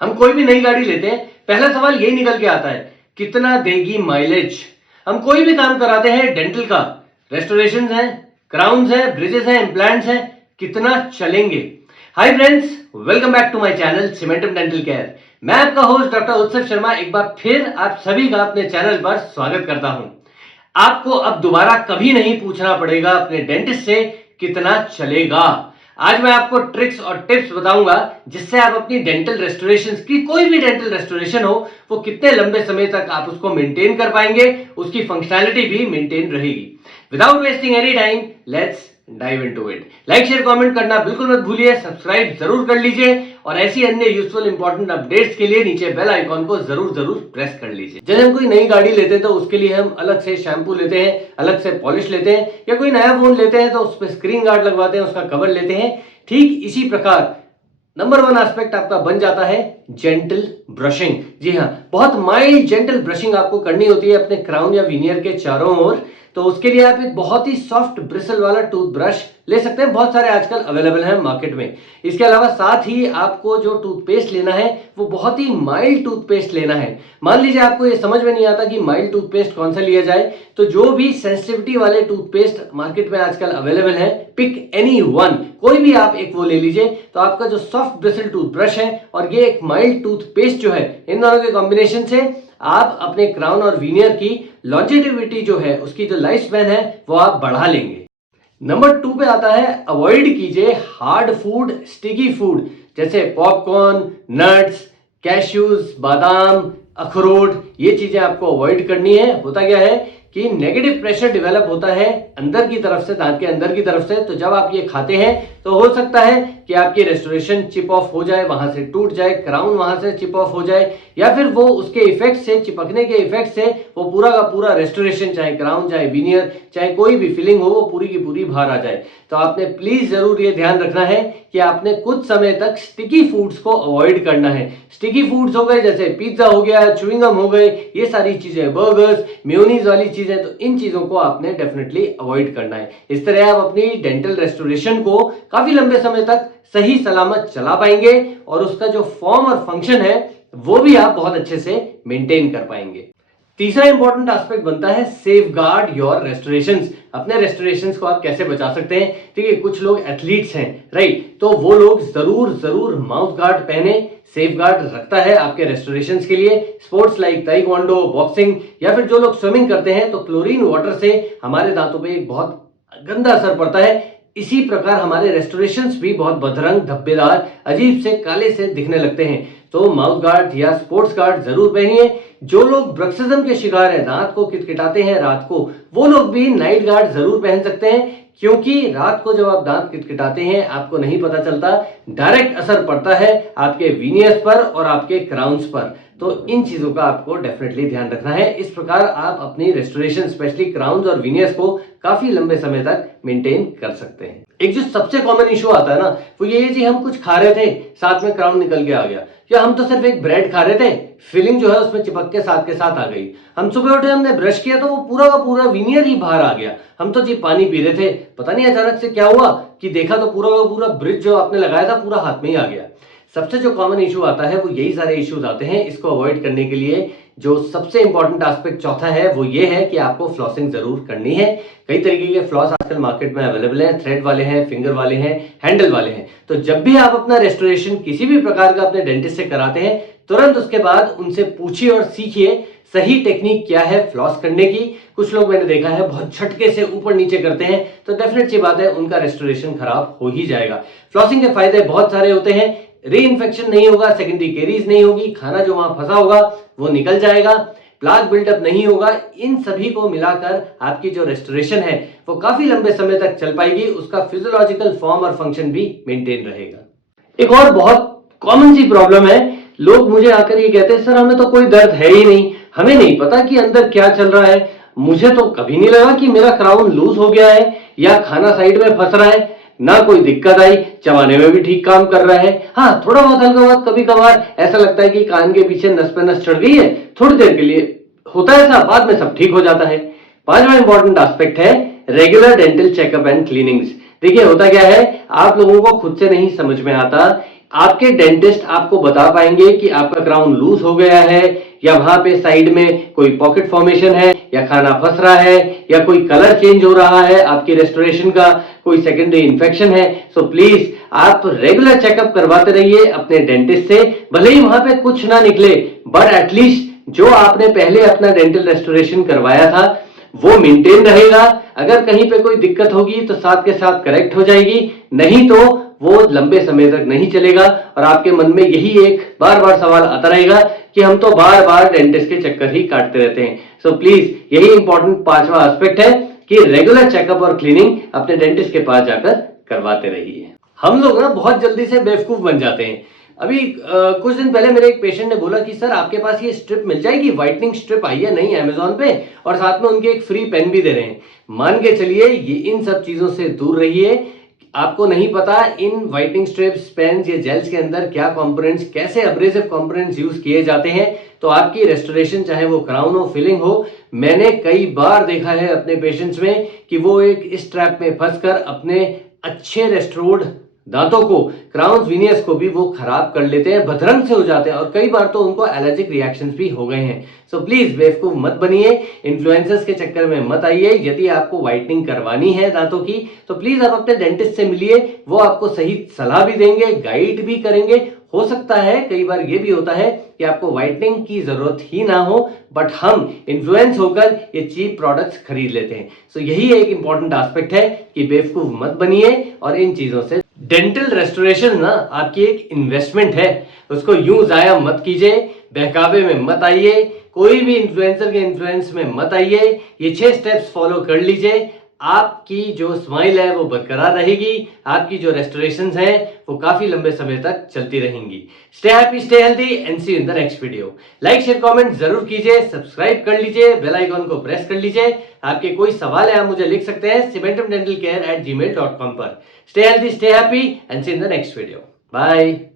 हम कोई भी नई गाड़ी लेते हैं, पहला सवाल यही निकल के आता है, कितना देगी माइलेज। हम कोई भी काम कराते हैं डेंटल का, रेस्टोरेशन है, क्राउन्स है, ब्रिजेस है, इम्प्लांट्स है, कितना चलेंगे। Hi friends, welcome back to my channel Cementum Dental Care. मैं आपका होस्ट डॉक्टर उत्सव शर्मा एक बार फिर आप सभी का अपने चैनल पर स्वागत करता हूं। आपको अब दोबारा कभी नहीं पूछना पड़ेगा अपने डेंटिस्ट से कितना चलेगा। आज मैं आपको ट्रिक्स और टिप्स बताऊंगा जिससे आप अपनी डेंटल रेस्टोरेशन की, कोई भी डेंटल रेस्टोरेशन हो, वो कितने लंबे समय तक आप उसको मेंटेन कर पाएंगे, उसकी फंक्शनैलिटी भी मेंटेन रहेगी। Without wasting any time, let's dive into it. Like share comment करना बिल्कुल मत भूलिए, सब्सक्राइब जरूर कर लीजिए और ऐसी अन्य यूजफुल इंपॉर्टेंट अपडेट्स के लिए नीचे बेल आइकॉन को जरूर प्रेस कर लीजिए। जब हम कोई नई गाड़ी लेते हैं तो उसके लिए हम अलग से शैम्पू लेते हैं, अलग से पॉलिश लेते हैं, या कोई नया फोन लेते हैं तो उस पर स्क्रीन गार्ड लगवाते हैं, उसका कवर लेते हैं। ठीक इसी प्रकार नंबर 1 एस्पेक्ट आपका बन जाता है जेंटल ब्रशिंग। जी हाँ, बहुत माइल्ड जेंटल ब्रशिंग आपको करनी होती है अपने क्राउन या विनियर के चारों ओर। तो उसके लिए आप एक बहुत ही सॉफ्ट ब्रिसल वाला टूथब्रश ले सकते हैं, बहुत सारे आजकल अवेलेबल हैं मार्केट में। इसके अलावा साथ ही आपको जो टूथपेस्ट लेना है वो बहुत ही माइल्ड टूथपेस्ट लेना है। मान लीजिए आपको ये समझ में नहीं आता कि माइल्ड टूथपेस्ट कौन सा लिया जाए, तो जो भी सेंसिटिविटी वाले टूथपेस्ट मार्केट में आजकल अवेलेबल है, पिक एनी वन, कोई भी आप एक वो ले लीजिए। तो आपका जो सॉफ्ट ब्रिसल टूथब्रश है और ये एक माइल्ड टूथपेस्ट जो है, इन दोनों के कॉम्बिनेशन से आप अपने क्राउन और वीनियर की लॉन्जेटिविटी जो है, उसकी जो लाइफ स्पैन है, वो आप बढ़ा लेंगे। नंबर 2 पे आता है, अवॉइड कीजिए हार्ड फूड, स्टिकी फूड, जैसे पॉपकॉर्न, नट्स, कैश्यूज, बादाम, अखरोट। ये चीजें आपको अवॉइड करनी है। होता क्या है कि नेगेटिव प्रेशर डेवलप होता है अंदर की तरफ से, दांत के अंदर की तरफ से। तो जब आप ये खाते हैं तो हो सकता है कि आपकी रेस्टोरेशन चिप ऑफ हो जाए, वहां से टूट जाए, क्राउन वहां से चिप ऑफ हो जाए, या फिर वो उसके इफेक्ट से, चिपकने के इफेक्ट से वो पूरा का पूरा रेस्टोरेशन, चाहे क्राउन, चाहे विनियर, चाहे कोई भी फिलिंग हो, वो पूरी की पूरी बाहर आ जाए। तो आपने प्लीज जरूर ये ध्यान रखना है कि आपने कुछ समय तक स्टिकी फूड्स को अवॉइड करना है। स्टिकी फूड्स हो गए जैसे पिज्जा हो गया, च्युइंगम हो गए, ये सारी चीजें, बर्गर्स, मेयोनीज वाली चीजें, तो इन चीजों को आपने डेफिनेटली अवॉइड करना है। इस तरह आप अपनी डेंटल रेस्टोरेशन को काफी लंबे समय तक सही सलामत चला पाएंगे और उसका जो फॉर्म और फंक्शन है वो भी आप बहुत अच्छे से मेंटेन कर पाएंगे। तीसरा इंपॉर्टेंट एस्पेक्ट बनता है सेफ गार्ड योर रेस्टोरेशंस। अपने रेस्टोरेशंस को आप कैसे बचा सकते हैं? ठीक है, कुछ लोग एथलीट्स हैं, राइट, तो वो लोग जरूर माउथ गार्ड पहने। सेफ गार्ड रखता है आपके रेस्टोरेशंस के लिए। स्पोर्ट्स लाइक ताइक्वांडो, बॉक्सिंग, या फिर जो लोग स्विमिंग करते हैं, तो क्लोरीन वाटर से हमारे दांतों पे एक बहुत गंदा असर पड़ता है। इसी प्रकार हमारे रेस्टोरेशंस भी बहुत बदरंग, धब्बेदार, अजीब से काले से दिखने लगते हैं। तो माउथ गार्ड या स्पोर्ट्स गार्ड जरूर पहनिए। जो लोग ब्रक्सिज्म के शिकार हैं, दांत को किटकिटाते हैं रात को, वो लोग भी नाइट गार्ड जरूर पहन सकते हैं, क्योंकि रात को जब आप दांत किटकिटाते हैं आपको नहीं पता चलता, डायरेक्ट असर पड़ता है आपके वीनियर्स पर और आपके क्राउन्स पर। तो इन चीजों का आपको डेफिनेटली ध्यान रखना है। इस प्रकार आप अपनी रेस्टोरेशन, स्पेशली क्राउन्स और वीनियर्स को काफी लंबे समय तक मेंटेन कर सकते हैं। एक जो सबसे कॉमन इशू आता है ना, वो ये है जी, हम कुछ खा रहे थे, साथ में क्राउन निकल के आ गया, या हम तो सिर्फ एक ब्रेड खा रहे थे, फिलिंग जो है उसमें चिपक के साथ आ गई। हम सुबह उठे, हमने ब्रश किया तो वो पूरा का पूरा विनियर ही बाहर आ गया। हम तो जी पानी पी रहे थे, पता नहीं अचानक से क्या हुआ कि देखा तो पूरा का पूरा ब्रिज जो आपने लगाया था पूरा हाथ में ही आ गया। सबसे जो कॉमन इशू आता है वो यही सारे इश्यूज आते हैं। इसको अवॉइड करने के लिए जो सबसे इंपॉर्टेंट एस्पेक्ट चौथा है वो ये है कि आपको फ्लॉसिंग जरूर करनी है। कई तरीके के फ्लॉस आजकल मार्केट में अवेलेबल हैं, थ्रेड वाले हैं, फिंगर वाले हैं, हैंडल वाले हैं। तो जब भी आप अपना रेस्टोरेशन किसी भी प्रकार का अपने डेंटिस्ट से कराते हैं, तुरंत उसके बाद उनसे पूछिए और सीखिए सही टेक्निक क्या है फ्लॉस करने की। कुछ लोग मैंने देखा है बहुत झटके से ऊपर नीचे करते हैं, तो डेफिनेट सी बात है उनका रेस्टोरेशन खराब हो ही जाएगा। फ्लॉसिंग के फायदे बहुत सारे होते हैं। री इन्फेक्शन नहीं होगा, सेकेंडरी कैरीज नहीं होगी, खाना जो वहां फंसा होगा वो निकल जाएगा, प्लाक बिल्डअप नहीं होगा। इन सभी को मिलाकर आपकी जो रेस्टोरेशन है वो काफी लंबे समय तक चल पाएगी, उसका फिजियोलॉजिकल फॉर्म और फंक्शन भी मेंटेन रहेगा। एक और बहुत कॉमन सी प्रॉब्लम है, लोग मुझे आकर ये कहते हैं, सर हमें तो कोई दर्द है ही नहीं, हमें नहीं पता कि अंदर क्या चल रहा है, मुझे तो कभी नहीं लगा कि मेरा क्राउन लूज हो गया है या खाना साइड में फंस रहा है, ना कोई दिक्कत आई, चबाने में भी ठीक काम कर रहा है। हाँ, थोड़ा बहुत हल्का बहुत कभी कभार ऐसा लगता है कि कान के पीछे नस पे नस चढ़ गई है, थोड़ी देर के लिए होता है ऐसा, बाद में सब ठीक हो जाता है। पांचवा इंपॉर्टेंट एस्पेक्ट है रेगुलर डेंटल चेकअप एंड क्लीनिंग्स। देखिए होता क्या है, आप लोगों को खुद से नहीं समझ में आता आपके डेंटिस्ट आपको बता पाएंगे कि आपका क्राउन लूज हो गया है, या वहां पे साइड में कोई पॉकेट फॉर्मेशन है, या खाना फंस रहा है, या कोई कलर चेंज हो रहा है, आपकी रेस्टोरेशन का कोई सेकेंडरी इन्फेक्शन है। सो प्लीज आप रेगुलर चेकअप करवाते रहिए अपने डेंटिस्ट से। भले ही वहां पे कुछ ना निकले, बट एटलीस्ट जो आपने पहले अपना डेंटल रेस्टोरेशन करवाया था वो मेंटेन रहेगा। अगर कहीं पे कोई दिक्कत होगी तो साथ के साथ करेक्ट हो जाएगी, नहीं तो वो लंबे समय तक नहीं चलेगा और आपके मन में यही एक बार बार सवाल आता रहेगा कि हम तो बार बार डेंटिस्ट के चक्कर ही काटते रहते हैं। सो प्लीज यही इंपॉर्टेंट पांचवा एस्पेक्ट है कि रेगुलर चेकअप और क्लीनिंग अपने डेंटिस्ट के पास जाकर करवाते रहिए। हम लोग ना बहुत जल्दी से बेवकूफ बन जाते हैं। अभी कुछ दिन पहले मेरे एक पेशेंट ने बोला कि सर आपके पास ये स्ट्रिप मिल जाएगी, व्हाइटनिंग स्ट्रिप आई है नहीं अमेजोन पे, और साथ में उनके एक फ्री पेन भी दे रहे हैं। मान के चलिए ये इन सब चीजों से दूर रहिए। आपको नहीं पता इन व्हाइटनिंग स्ट्रिप्स, पेन्स या जेल्स के अंदर क्या कंपोनेंट्स, कैसे एब्रेसिव कंपोनेंट्स यूज किए जाते हैं। तो आपकी रेस्टोरेशन चाहे वो क्राउन हो, फिलिंग हो, मैंने कई बार देखा है अपने पेशेंट्स में कि वो एक इस ट्रैप में फंसकर अपने अच्छे रेस्टोर्ड दांतों को, क्राउन्स वीनियस को भी वो खराब कर लेते हैं, भद्रंग से हो जाते हैं, और कई बार तो उनको एलर्जिक रिएक्शंस भी हो गए हैं। सो प्लीज बेवकूफ मत बनिए, इन्फ्लुएंसर्स के चक्कर में मत आइए। यदि आपको व्हाइटनिंग करवानी है दांतों की तो प्लीज आप अपने डेंटिस्ट से मिलिए, वो आपको सही सलाह भी देंगे, गाइड भी करेंगे। हो सकता है कई बार ये भी होता है कि आपको व्हाइटनिंग की जरूरत ही ना हो, बट हम इन्फ्लुएंस होकर ये चीप प्रोडक्ट्स खरीद लेते हैं। सो यही एक इंपॉर्टेंट एस्पेक्ट है कि बेवकूफ मत बनिए और इन चीजों से। डेंटल रेस्टोरेशन ना आपकी एक इन्वेस्टमेंट है, उसको यूं जाया मत कीजिए, बहकावे में मत आइए, कोई भी इन्फ्लुएंसर के इन्फ्लुएंस में मत आइए। ये 6 स्टेप्स फॉलो कर लीजिए, आपकी जो स्माइल है वो बरकरार रहेगी, आपकी जो रेस्टोरेशंस हैं वो काफी लंबे समय तक चलती रहेंगी। Stay happy, stay healthy and see you in the next video. Like share comment जरूर कीजिए, सब्सक्राइब कर लीजिए, बेल आइकॉन को प्रेस कर लीजिए। आपके कोई सवाल है आप मुझे लिख सकते हैं cementumdentalcare@gmail.com पर। Stay healthy, stay happy and see in the next video. Bye.